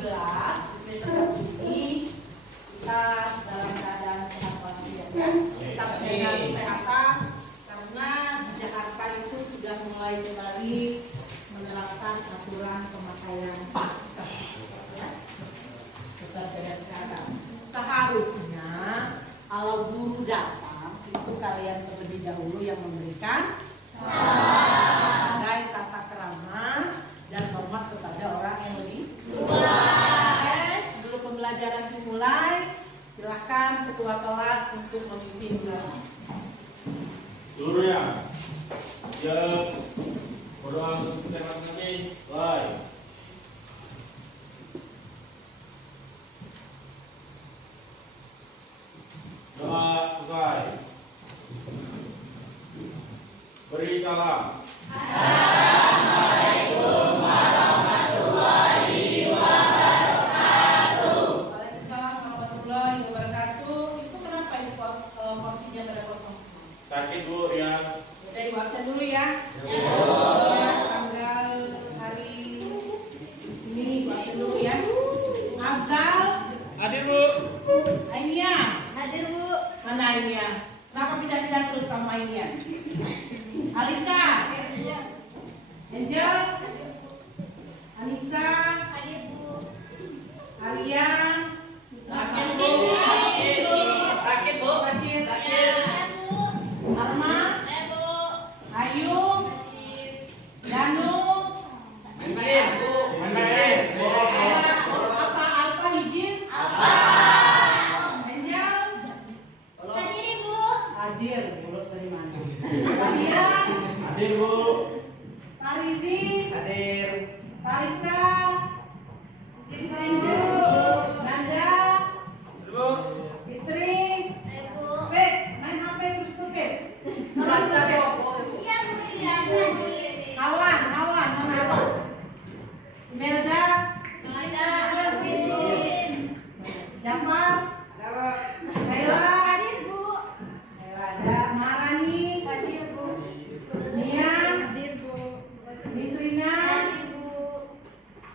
2017 semester ini kita dalam keadaan sehat walafiat ya. Kita menjaga kesehatan karena di Jakarta itu sudah mulai kembali menerapkan aturan pemakaian masker ya. Tetap jaga kesehatan. Seharusnya kalau guru datang itu kalian terlebih dahulu yang memberikan sebagai tata krama dan hormat kepada orang yang lebih tua. Sebelum pembelajaran dimulai, silakan ketua kelas untuk memimpin kelas. Seluruhnya yang berdoa untuk kesehatan kami, baik. Doa selesai. Beri salam. Assalamualaikum warahmatullahi wabarakatuh. Waalaikumsalam warahmatullahi wabarakatuh. Itu kenapa itu porsinya pada kosong semua? Sakit Bu ya. Udah diwakilkan dulu ya. Ya, tanggal hari ini diwakilkan dulu ya. Abzal. Hadir Bu. Ainia. Hadir Bu. Mana Ainia? Kenapa pindah-pindah terus sama Ainia? Alika. Angel. Anissa. Hadir Bu. Arya. Sakit Bu. Sakit Bu. Sakit. Bu. Arma. Bu. Ayu. Danu. Main Bu. Main. Apa Alfa izin? Apa? Angel. Hadir Bu. Hadir. Bolos dari mana? Fadia. Hadir Bu. Farizi. Hadir. Tarika. Nanda. Bu. Fitri. Bu. Pet, main HP terus tuh Pet. Iya Bu, iya hadir. Awan, mana Awan? Imelda. Hadir. Jafar. Kayla. Hadir Bu. Kayla ada. Marani. Hadir Bu. Nia. Hadir Bu. Nisrina. Hadir Bu.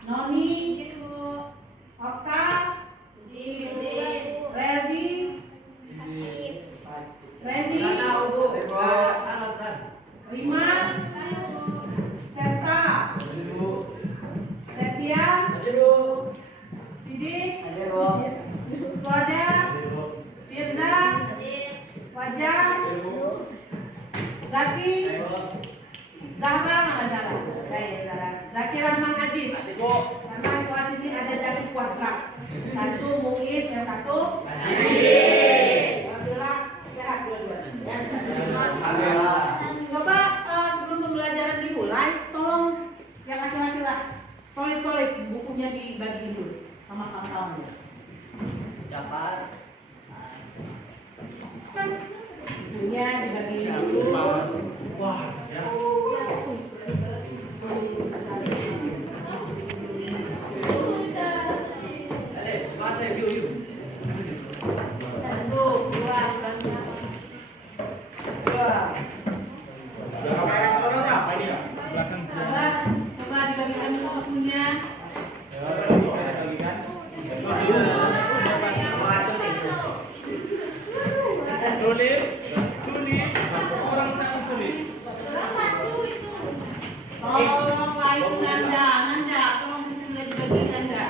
Noni. Hadir Bu. Okta. Hadir Bu. Reddy. Randy. Rima. Serta. Septian. Sidik. Suada. Firza. Fajar. Zaki. Zahra mana Zahra? Zahra. Zaki Rahman Adis. Karena di kelas ini ada dari kuadrat. Satu Muiz, yang satu Alhamdulillah sehat dua-duanya. Coba sebelum pembelajaran dimulai, tolong yang laki-laki lah, tolik-tolik bukunya dibagiin dulu sama kawan-kawannya. Bukunya dibagiin dulu. Wah, siap. Satu, dua, tiga. Siapa ini ya? Coba dibagikan dulu bukunya. Tulis, orang satu tulis. Tolong lain Nanda, tolong bukunya dibagiin Nanda.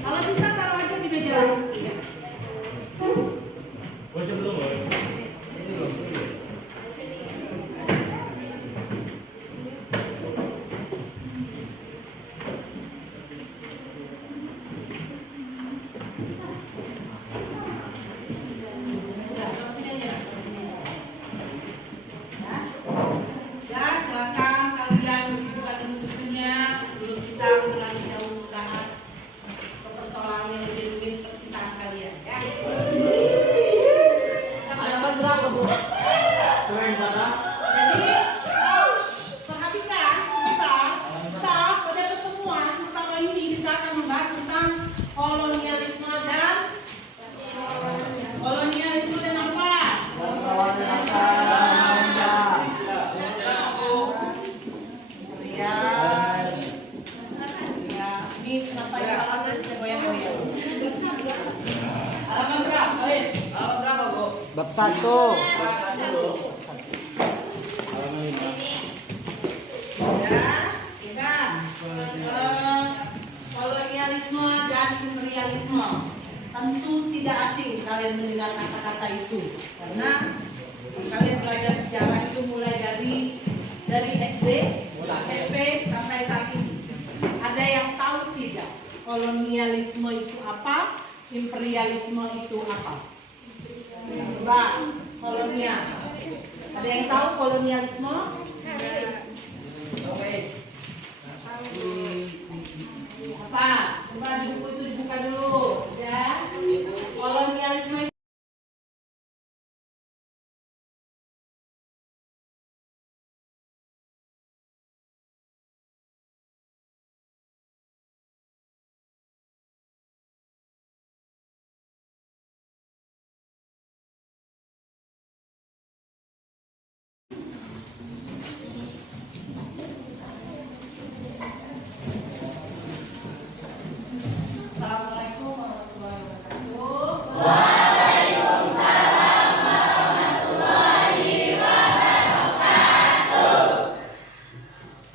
Kalau bisa taruh aja di meja ya. Oh, sebelum boleh. Udah, taruh sini aja. Bab 1. Halaman 5. Ya, ingat. Kolonialisme dan imperialisme tentu tidak asing kalian mendengar kata-kata itu, karena kalian belajar sejarah itu mulai dari SD, SMP sampai saat ini. Ada yang tahu tidak kolonialisme itu apa, imperialisme itu apa? Coba kolonial. Ada yang tahu kolonialisme? Apa? Coba di buku itu dibuka dulu, ya. Kolonialisme Assalamualaikum warahmatullahi wabarakatuh.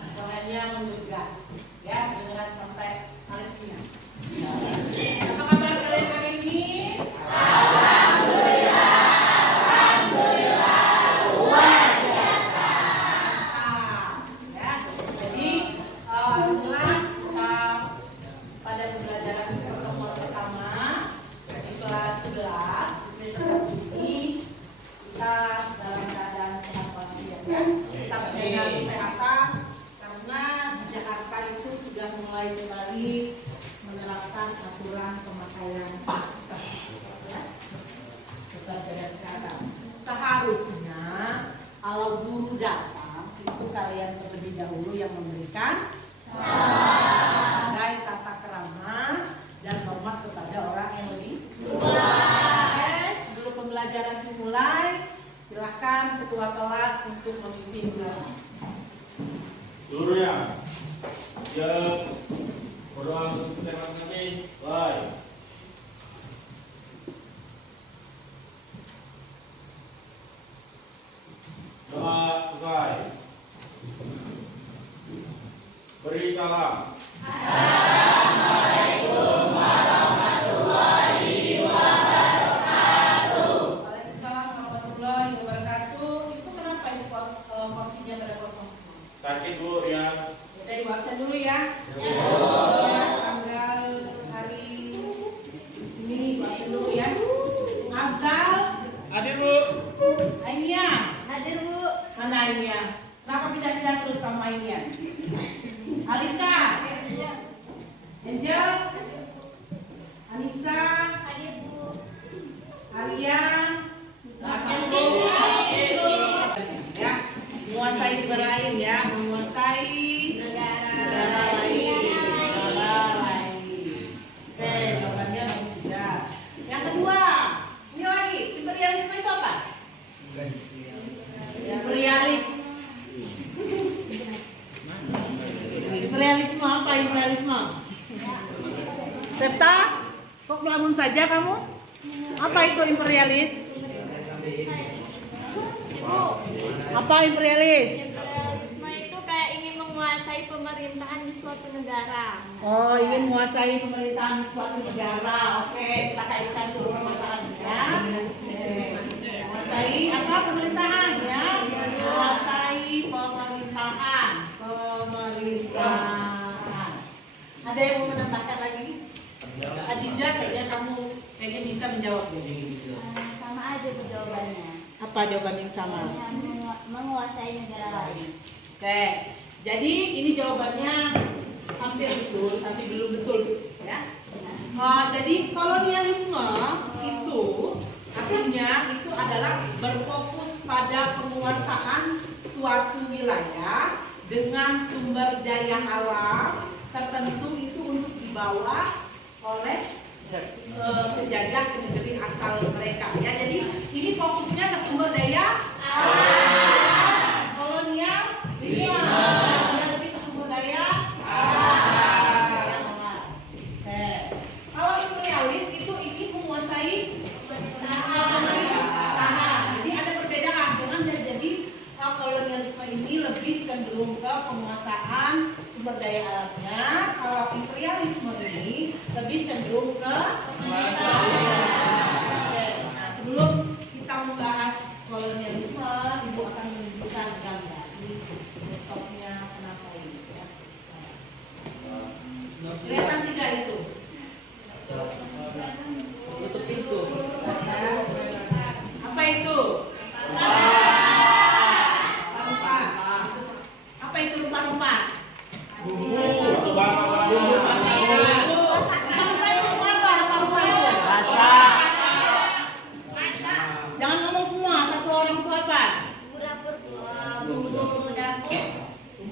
Suaranya menggugah, ya, beneran sampai Palestina. Apa kabar kalian hari ini? Ya, jadi inilah pada pembelajaran pertemuan pertama di kelas 11 semester ini kita dalam keadaan sehat walafiat, ya. Kita menjaga kesehatan karena di Jakarta itu sudah mulai kembali menerapkan aturan pemakaian masker, ya. Tetap jaga kesehatan. Seharusnya kalau guru datang itu kalian terlebih dahulu yang memberikan sebagai tata krama dan hormat kepada orang yang lebih tua. Sebelum pembelajaran dimulai, silakan ketua kelas untuk memimpin kelas. Seluruhnya yang berdoa untuk tema kami. Baik. Doa selesai. Beri salam. Waalaikumsalam warahmatullahi wabarakatuh. Itu kenapa itu porsinya pada kosong semua? Sakit Bu ya. Kita dibacakan dulu ya. Ya, tanggal hari ini dibacakan dulu ya. Abdal, Hadir Bu. Ainia, Hadir Bu. mana Ainia? Kenapa pindah-pindah terus sama Ainia? Alika, Angel, Anissa, Hadir Bu. Arya, ya, menguasai segala lain ya, menguasai segala lain, segala lain. Oke, jawabannya masih tiga. Yang kedua, ini lagi, imperialisme itu apa? Imperialis. Imperialisme apa? Imperialisme. Septa, kok melamun saja kamu? Apa itu imperialis? Apa imperialis? Imperialisme itu kayak ingin menguasai pemerintahan di suatu negara. Oh, ingin menguasai pemerintahan di suatu negara. Oke, kita kaitkan dulu permasalahannya. Menguasai apa pemerintahan ya? Menguasai pemerintahan. Pemerintahan. Ada yang mau menambahkan lagi? Adija, kayaknya bisa menjawab deh. Sama aja Bu jawabannya. Apa jawaban yang sama? Menguasai negara lain. Oke, jadi ini jawabannya hampir betul, tapi belum betul, ya. Jadi kolonialisme itu artinya itu adalah berfokus pada penguasaan suatu wilayah dengan sumber daya alam tertentu itu untuk dibawa oleh penjajah ke negeri asal mereka, ya. Jadi ini fokusnya ke sumber daya kolonial, lebih ke sumber daya kalau imperialis itu ingin menguasai pemerintahan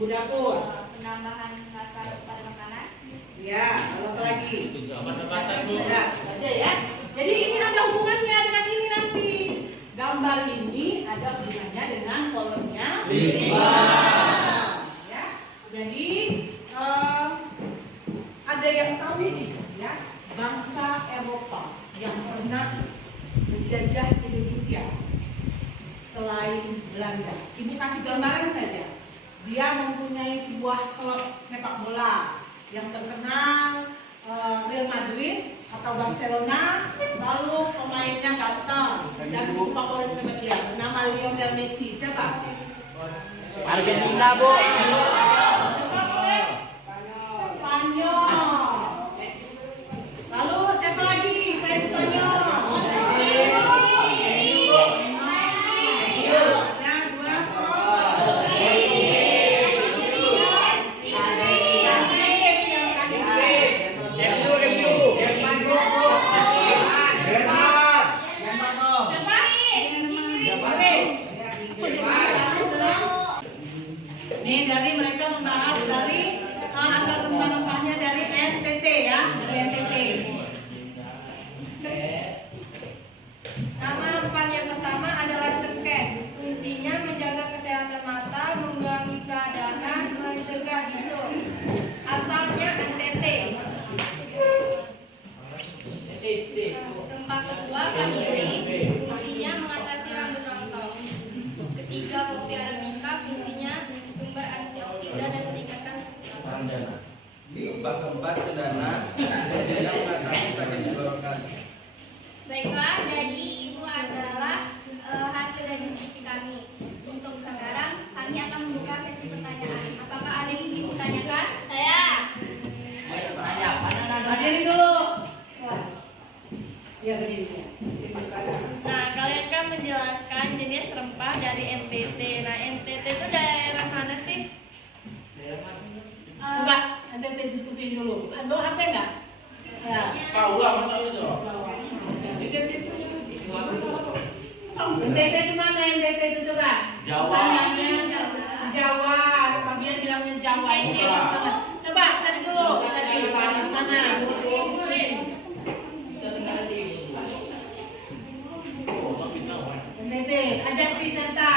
Ibu dapur. Penambahan rasa pada makanan. Ya, lalu apa lagi? Obat-obatan, Bu. Ada aja ya. Jadi ini ada hubungannya dengan ini nanti. Gambar ini ada hubungannya dengan kolomnya. Ya. Jadi ada yang tahu ini ya, bangsa Eropa yang pernah menjajah Indonesia selain Belanda. Ibu kasih gambaran saja. Dia mempunyai sebuah klub sepak bola yang terkenal, Real Madrid atau Barcelona. Lalu pemainnya datang dan ibu favorit sama dia bernama Lionel Messi. Siapa? Argentina, Bu. Siapa boleh? Spanyol. Lalu siapa lagi? Selain Spanyol. Nih dari mereka membahas dari asal rempah-rempahnya dari NTT ya, dari NTT. Nama rempah yang pertama adalah cengkeh. Fungsinya menjaga kesehatan mata, mengurangi peradangan, mencegah bisu. Asalnya NTT. Rempah kedua vanili. Fungsinya mengatasi rambut rontok. Ketiga kopi arabica. Fungsinya sumber antioksidan dan meningkatkan kesehatan. Rempah keempat cendana. Fungsinya mengatasi sakit tenggorokan. Baiklah, jadi itu adalah hasil dari diskusi kami. Untuk sekarang, kami akan membuka sesi pertanyaan. Apakah ada yang ingin ditanyakan? Saya. Berdiri dulu. Ya berdiri. Nah, kalian kan menjelaskan jenis rempah dari NTT. Nah, NTT itu daerah mana sih? Coba NTT diskusi dulu. Ada HP enggak? Ya. Tahu lah masalahnya itu. NTT di mana NTT itu coba? Jawa. Jawa. Bagian bilangnya Jawa. Coba cari dulu. Cari mana? NTT. Ajak si Santa.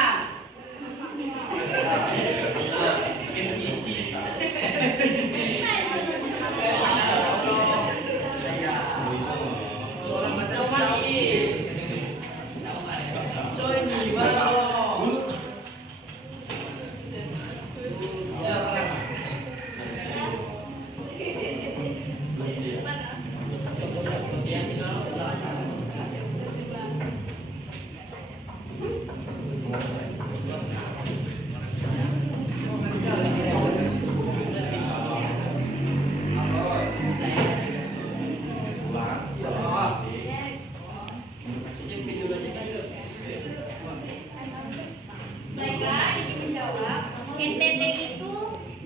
Baiklah, izin menjawab. NTT itu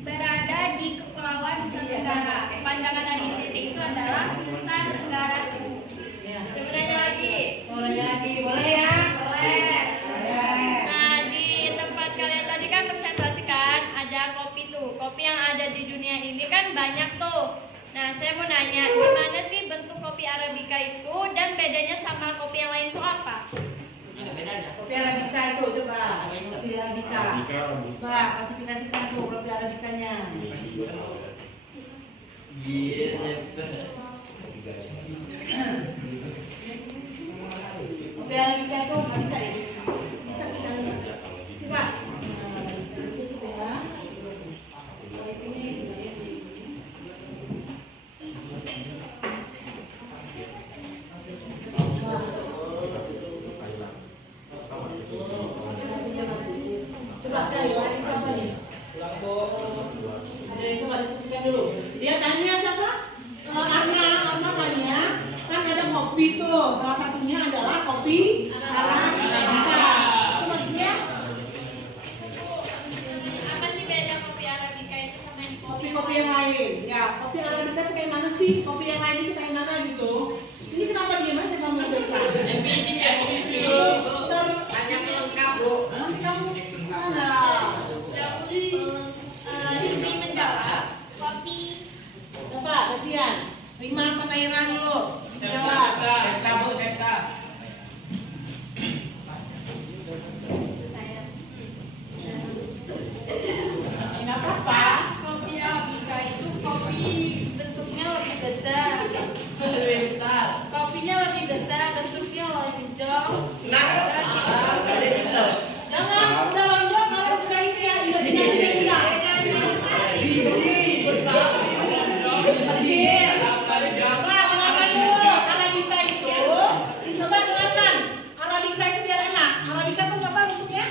berada di Kepulauan Nusa Tenggara. Kepanjangan dari NTT itu adalah Nusa Tenggara Timur. Ya. Coba nanya lagi. Boleh lagi, boleh ya? Boleh. Nah, di tempat kalian tadi kan presentasikan ada kopi tuh. Kopi yang ada di dunia ini kan banyak tuh. Nah, saya mau nanya, gimana sih bentuk kopi Arabica itu dan bedanya sama kopi yang lain itu apa? Kopi Arabica itu coba. Kopi Arabica. Coba klasifikasikan tuh kopi Arabicanya. Kopi Arabica itu nggak bisa ya? Bisa kita lihat. Coba. Coba cari lagi apa nih? Ada yang coba diskusikan dulu. Dia tanya siapa? Arna tanya. Kan ada kopi tuh. Salah satunya adalah kopi Arabica. Itu maksudnya Apa sih beda kopi Arabica itu sama yang kopi-kopi yang lain. Ya, kopi Arabica itu kayak mana sih? Kopi yang lain itu kayak mana gitu? Ini kenapa dia masih ngomong depan? Tanya lengkap, Bu. Nanti kamu mana? lonjong. Jangan udah lonjong kalau sudah itu ya udah dinyanyiin ya. Arabica itu, coba dengarkan. Arabica itu biar enak. Arabica itu apa bentuknya?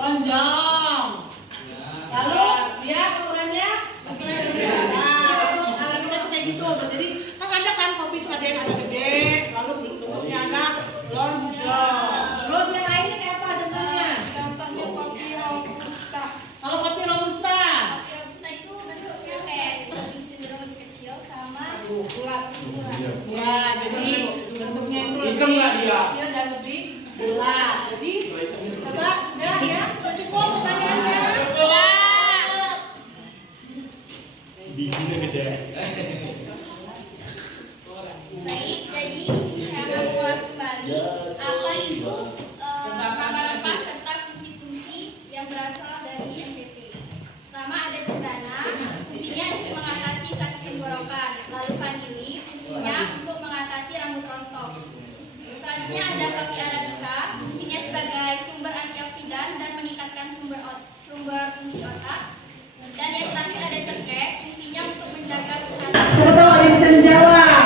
Lonjong. Lalu dia ukurannya? Nah, Arabica itu kayak gitu. Jadi kan ada kan kopi itu ada yang agak gede, lalu bentuknya agak lonjong. Terus yang lainnya kayak apa bentuknya? Contohnya kopi robusta. Kalau kopi robusta, Kopi robusta itu bentuknya kayak lebih cenderung lebih kecil sama bulat. Ya, jadi bentuknya itu lebih Hitam nggak dia? kecil dan lebih bulat. Jadi coba sudah ya, sudah cukup pertanyaannya. Bijinya gede. baik. Jadi saya akan mengulas kembali apa itu rempah-rempah serta fungsi-fungsi yang berasal dari NPT. Pertama ada cendana, fungsinya untuk mengatasi sakit tenggorokan. Lalu vanili, fungsinya untuk mengatasi rambut rontok. Selanjutnya ada kopi arabica, fungsinya sebagai sumber antioksidan dan meningkatkan sumber fungsi otak. Dan yang terakhir ada cengkeh, fungsinya untuk menjaga kesehatan. Coba tahu ada yang bisa menjawab.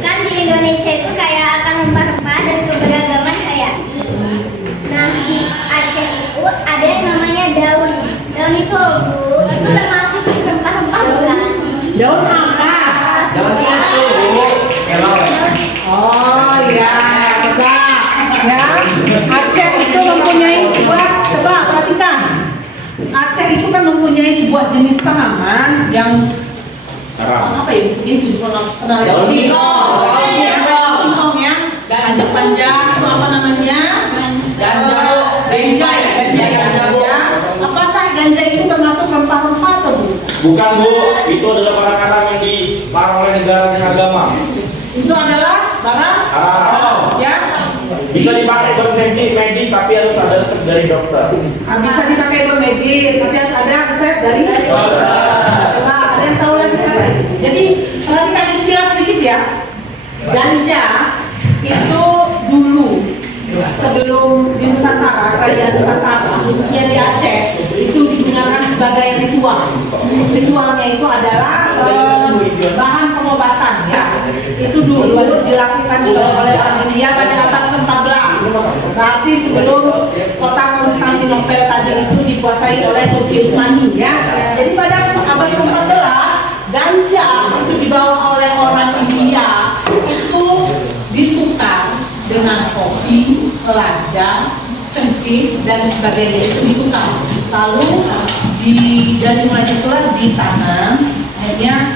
Kan di Indonesia itu kaya akan rempah-rempah dan keberagaman hayati. Nah di Aceh itu ada yang namanya daun. Daun itu Bu, itu termasuk rempah-rempah bukan? Daun apa? Jangan gitu, Bu. Oh iya, coba ya. Aceh itu mempunyai sebuah, coba perhatikan. Aceh itu kan mempunyai sebuah jenis tanaman yang apa ya? Ini pernah lihat? Singkong ya, panjang-panjang itu apa namanya? Ganja ya. Apakah ganja itu termasuk rempah-rempah atau bukan? Bukan Bu, itu adalah barang-barang yang dilarang oleh negara dan agama. Itu adalah barang Haram. ya. Bisa dipakai buat medis, tapi harus ada resep dari dokter. Bisa dipakai bermedis, tapi harus ada resep dari coba ada yang tahu lagi apa ini? Jadi perhatikan istilah sedikit ya. Ganja itu dulu sebelum di Nusantara, kerajaan Nusantara, khususnya di Aceh, itu digunakan sebagai ritual. Ritualnya itu adalah bahan pengobatan ya. Itu dulu dilakukan oleh orang India pada abad ke-14. Berarti sebelum kota Konstantinopel tadi itu dikuasai oleh Turki Utsmani ya. Jadi pada abad ke-14 ganja itu dibawa oleh orang India itu ditukar dengan kopi, lada, cengkih dan sebagainya itu ditukar. Lalu dari mulai itulah ditanam, akhirnya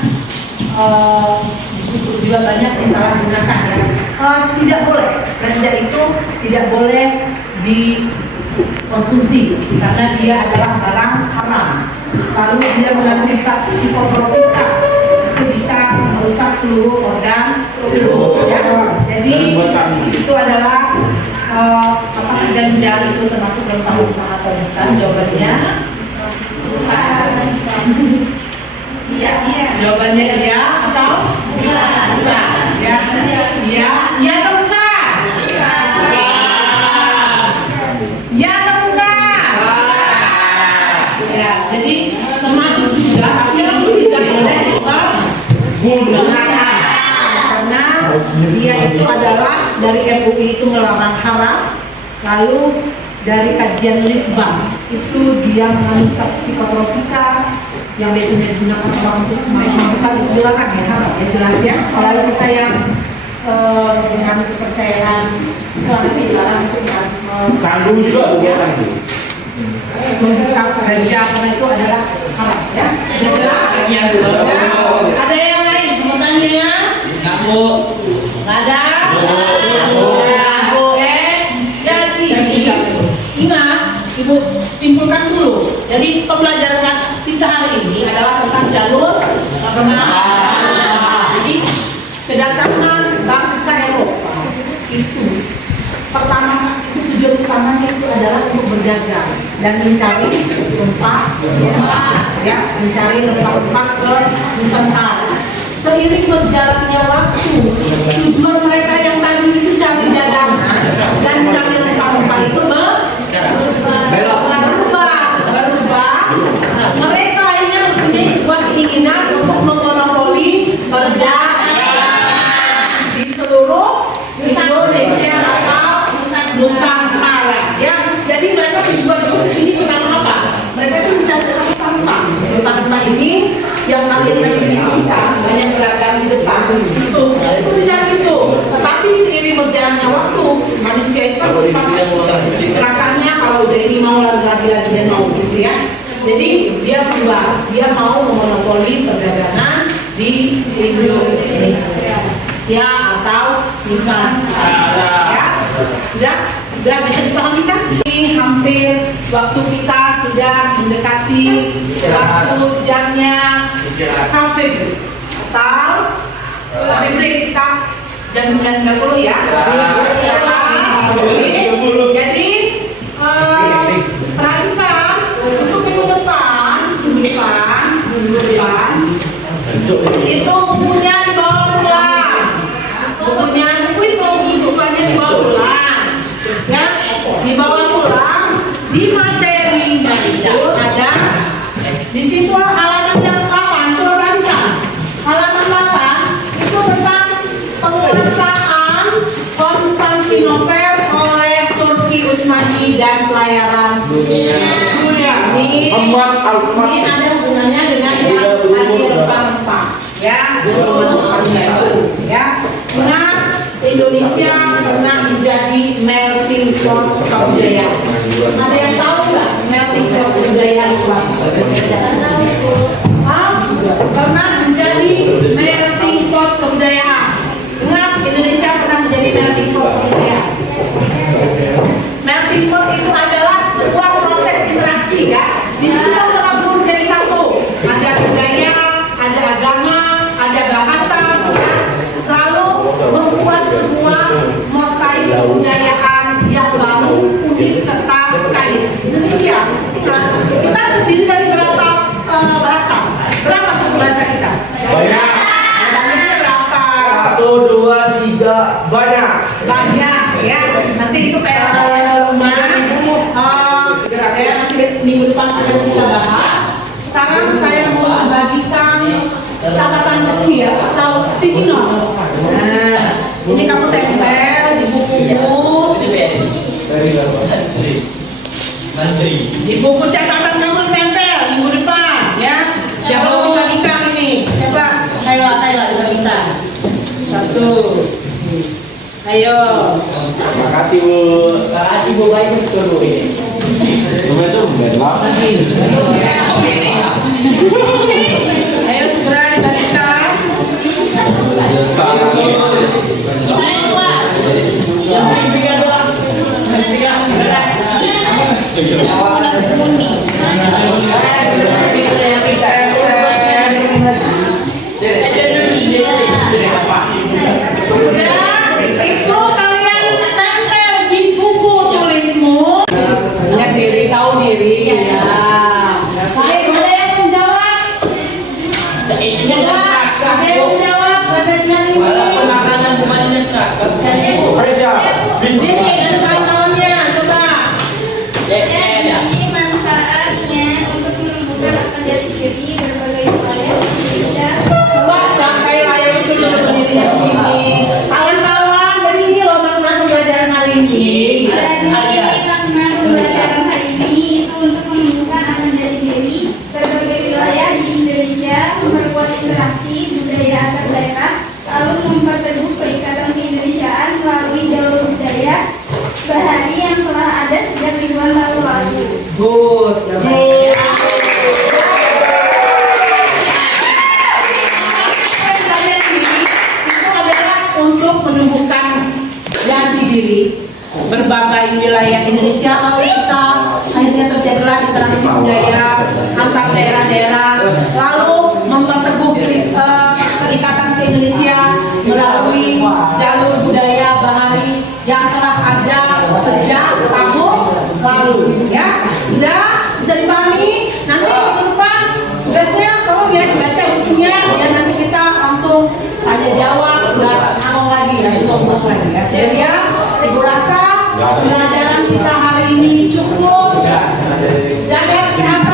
juga banyak disalahgunakan ya. Tidak boleh, ganja itu tidak boleh dikonsumsi karena dia adalah barang haram. Lalu dia mengandung psikotropika, itu bisa merusak seluruh organ tubuh ya. Jadi itu adalah apakah ganja itu termasuk rempah-rempah atau bukan? Jawabannya iya. Jawabannya iya atau bukan? Ya, iya atau bukan? Iya atau bukan? Ya, jadi termasuk juga, tapi itu tidak boleh digunakan karena dia itu adalah dari MUI itu melarang haram. Lalu dari kajian Litbang itu dia mengandung psikotropika yang biasanya digunakan orang untuk main-main itu dilarang ya, haram ya, jelas ya. Kalau kita yang dengan kepercayaan Islam itu dilarang untuk Canggung juga kegiatan itu. menghisap ganja karena itu adalah haram ya. Ada yang lain pertanyaannya? Enggak, Bu. Nggak ada? Oke. Jadi ingat, Ibu simpulkan dulu. Jadi pembelajaran kita hari ini adalah tentang jalur perdagangan. Jadi kedatangan bangsa Eropa itu pertama, itu tujuan utamanya itu adalah untuk berdagang dan mencari rempah ya, mencari rempah-rempah ke Nusantara. Seiring berjalannya waktu yang kalian tadi cerita banyak gerakan di depan itu mencari itu. Tetapi seiring berjalannya waktu manusia itu kan serakahnya kalau udah ini mau lagi dan mau gitu ya. Jadi dia berubah, dia mau memonopoli perdagangan di Indonesia atau Nusantara. Ya, sudah bisa dipahami kan? Ini hampir waktu kita sudah mendekati waktu jamnya hampir atau break kita jam 9.30 ya. Jadi perhatikan untuk minggu depan itu bukunya dibawa pulang. Buku itu bukannya dibawa pulang, ya dibawa pulang. Di materinya itu ada di situ halaman yang 8 tuh perhatikan. Halaman 8 itu tentang penguasaan Konstantinopel oleh Turki Utsmani dan pelayaran dunia. Ini ada hubungannya dengan yang tadi rempah-rempah, ya. Ya, ingat Indonesia pernah menjadi melting pot kebudayaan. Ada yang tahu nggak melting pot kebudayaan itu apa? Pernah menjadi melting pot kebudayaan. Ingat, Indonesia pernah menjadi melting pot kebudayaan. Melting pot itu adalah sebuah proses interaksi, ya. Di situ tergabung jadi satu. Ada budaya, ada agama, ada bahasa, ya. Lalu membuat sebuah mosaik kebudayaan yang baru, unik serta kaya. Indonesia kita terdiri dari berapa bahasa? Berapa suku bahasa kita? Banyak. Banyaknya berapa? 1, 2, 3, banyak. Banyak, ya. Nanti itu kayak kalian di rumah. Nanti minggu depan akan kita bahas. Sekarang saya mau membagikan catatan kecil atau sticky note. Nah, ini kamu tempel di bukumu. Di buku catatan kamu ditempel minggu depan, ya. Siapa mau dibagikan ini? Siapa? Kayla dibagikan. 1. Ayo. Makasih Bu, baik betul Bu ini. Tumben lah. Ayo segera dibagikan. Itu kalian tempel di buku tulismu. Ingat diri, tahu diri. Ya. Baik, ada yang menjawab? Ada yang menjawab? Batasnya ini. Ini dan kawan-kawannya, coba. Jadi manfaatnya untuk menumbuhkan akan diri sendiri berbagai upaya bisa Coba pakai layar itu berdiri di sini. Kawan-kawan, dari ini loh makna pembelajaran hari ini. makna pembelajaran hari ini itu untuk menumbuhkan akan diri sendiri berbagai wilayah di Indonesia, memperkuat interaksi budaya antar daerah, lalu memperteguh perikatan keindonesiaan melalui jalur budaya bahari yang telah ada sejak ribuan tahun lalu. Good. Itu adalah untuk menumbuhkan jati diri berbagai wilayah Indonesia, lalu kita akhirnya terjadilah interaksi budaya antar daerah-daerah, lalu memperteguh keikatan ke Indonesia melalui jalur budaya bahari yang telah ada sejak tahun lalu, ya. Sudah bisa dipahami? Nanti minggu depan tugasnya tolong ya dibaca bukunya, dan nanti kita langsung tanya jawab dan ngomong lagi, ya itu ngomong lagi ya. Jadi ya, Ibu rasa pelajaran kita hari ini cukup. Jaga kesehatan.